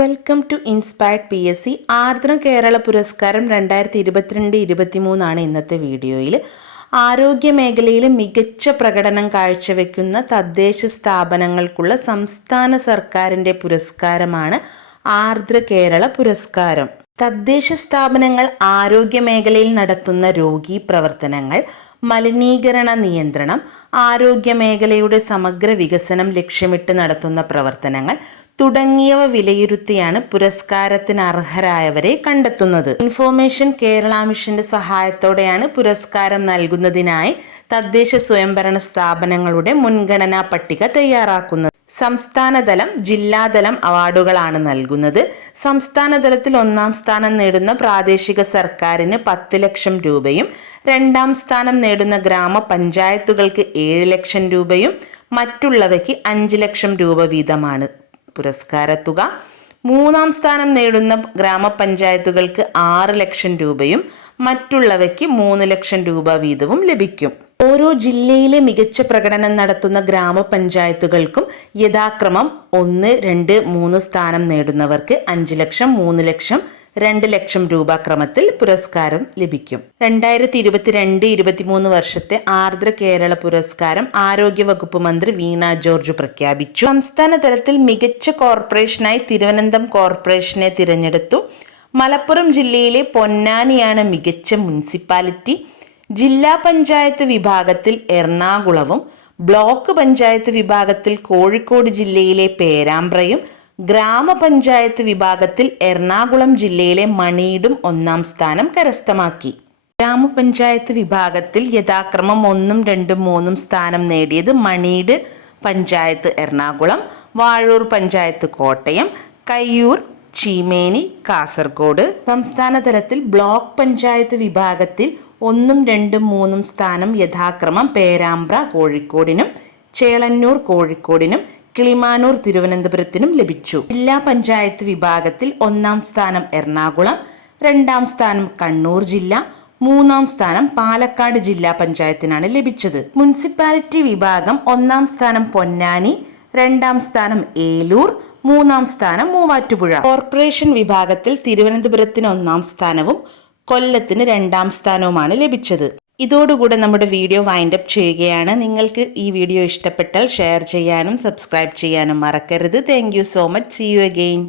Welcome to inspired PSC ആർദ്ര കേരള പുരസ്കാരം 2022-23 ഇന്നത്തെ വീഡിയോയിൽ. ആരോഗ്യ മേഖലയിൽ മികച്ച പ്രകടനം കാഴ്ചവെക്കുന്ന തദ്ദേശ സ്ഥാപനങ്ങൾക്കുള്ള സംസ്ഥാന സർക്കാരിൻ്റെ പുരസ്കാരമാണ് ആർദ്ര കേരള പുരസ്കാരം. തദ്ദേശ സ്ഥാപനങ്ങൾ ആരോഗ്യ മേഖലയിൽ നടത്തുന്ന രോഗീ പ്രവർത്തനങ്ങൾ, മലിനീകരണ നിയന്ത്രണം, ആരോഗ്യ മേഖലയുടെ സമഗ്ര വികസനം ലക്ഷ്യമിട്ട് നടത്തുന്ന പ്രവർത്തനങ്ങൾ തുടങ്ങിയവ വിലയിരുത്തിയാണ് പുരസ്കാരത്തിന് അർഹരായവരെ കണ്ടെത്തുന്നത്. ഇൻഫോർമേഷൻ കേരള മിഷന്റെ സഹായത്തോടെയാണ് പുരസ്കാരം നൽകുന്നതിനായി തദ്ദേശ സ്വയംഭരണ സ്ഥാപനങ്ങളുടെ മുൻഗണനാ പട്ടിക തയ്യാറാക്കുന്നത്. സംസ്ഥാനതലം, ജില്ലാതലം അവാർഡുകളാണ് നൽകുന്നത്. സംസ്ഥാന തലത്തിൽ 1-ാം സ്ഥാനം നേടുന്ന പ്രാദേശിക സർക്കാരിന് 10 ലക്ഷം രൂപയും, 2-ാം സ്ഥാനം നേടുന്ന ഗ്രാമപഞ്ചായത്തുകൾക്ക് 7 ലക്ഷം രൂപയും, മറ്റുള്ളവയ്ക്ക് 5 ലക്ഷം രൂപ വീതമാണ് പുരസ്കാരത്തുക. 3-ാം സ്ഥാനം നേടുന്ന ഗ്രാമപഞ്ചായത്തുകൾക്ക് 6 ലക്ഷം രൂപയും, മറ്റുള്ളവയ്ക്ക് 3 ലക്ഷം രൂപ വീതവും ലഭിക്കും. ഓരോ ജില്ലയിലെ മികച്ച പ്രകടനം നടത്തുന്ന ഗ്രാമപഞ്ചായത്തുകൾക്കും യഥാക്രമം 1, 2, 3 സ്ഥാനം നേടുന്നവർക്ക് 5 ലക്ഷം, 3 ലക്ഷം, 2 ലക്ഷം രൂപ ക്രമത്തിൽ പുരസ്കാരം ലഭിക്കും. 2022-23 വർഷത്തെ ആർദ്ര കേരള പുരസ്കാരം ആരോഗ്യവകുപ്പ് മന്ത്രി വീണ ജോർജ് പ്രഖ്യാപിച്ചു. സംസ്ഥാന തലത്തിൽ മികച്ച കോർപ്പറേഷനായി തിരുവനന്തപുരം കോർപ്പറേഷനെ തിരഞ്ഞെടുത്തു. മലപ്പുറം ജില്ലയിലെ പൊന്നാനിയാണ് മികച്ച മുനിസിപ്പാലിറ്റി. ജില്ലാ പഞ്ചായത്ത് വിഭാഗത്തിൽ എറണാകുളവും, ബ്ലോക്ക് പഞ്ചായത്ത് വിഭാഗത്തിൽ കോഴിക്കോട് ജില്ലയിലെ പേരാമ്പ്രയും, ഗ്രാമപഞ്ചായത്ത് വിഭാഗത്തിൽ എറണാകുളം ജില്ലയിലെ മണീടും 1-ാം സ്ഥാനം കരസ്ഥമാക്കി. ഗ്രാമപഞ്ചായത്ത് വിഭാഗത്തിൽ യഥാക്രമം 1, 2, 3 സ്ഥാനം നേടിയത് മണീട് പഞ്ചായത്ത് എറണാകുളം, വാഴൂർ പഞ്ചായത്ത് കോട്ടയം, കയ്യൂർ, ചീമേനി കാസർഗോഡ്. സംസ്ഥാന തലത്തിൽ ബ്ലോക്ക് പഞ്ചായത്ത് വിഭാഗത്തിൽ 1, 2, 3 സ്ഥാനം യഥാക്രമം പേരാമ്പ്ര കോഴിക്കോടിനും, ചേളന്നൂർ കോഴിക്കോടിനും, കിളിമാനൂർ തിരുവനന്തപുരത്തിനും ലഭിച്ചു. ജില്ലാ പഞ്ചായത്ത് വിഭാഗത്തിൽ 1-ാം സ്ഥാനം എറണാകുളം, 2-ാം സ്ഥാനം കണ്ണൂർ ജില്ല, 3-ാം സ്ഥാനം പാലക്കാട് ജില്ലാ പഞ്ചായത്തിനാണ് ലഭിച്ചത്. മുനിസിപ്പാലിറ്റി വിഭാഗം 1-ാം സ്ഥാനം പൊന്നാനി, 2-ാം സ്ഥാനം ഏലൂർ, 3-ാം സ്ഥാനം മൂവാറ്റുപുഴ. കോർപ്പറേഷൻ വിഭാഗത്തിൽ തിരുവനന്തപുരത്തിന് 1-ാം സ്ഥാനവും കൊല്ലത്തിന് 2-ാം സ്ഥാനവുമാണ് ലഭിച്ചത്. ഇതോടുകൂടെ നമ്മുടെ വീഡിയോ വൈൻഡപ്പ് ചെയ്യുകയാണ്. നിങ്ങൾക്ക് ഈ വീഡിയോ ഇഷ്ടപ്പെട്ടാൽ ഷെയർ ചെയ്യാനും സബ്സ്ക്രൈബ് ചെയ്യാനും മറക്കരുത്. Thank you so much. See you again.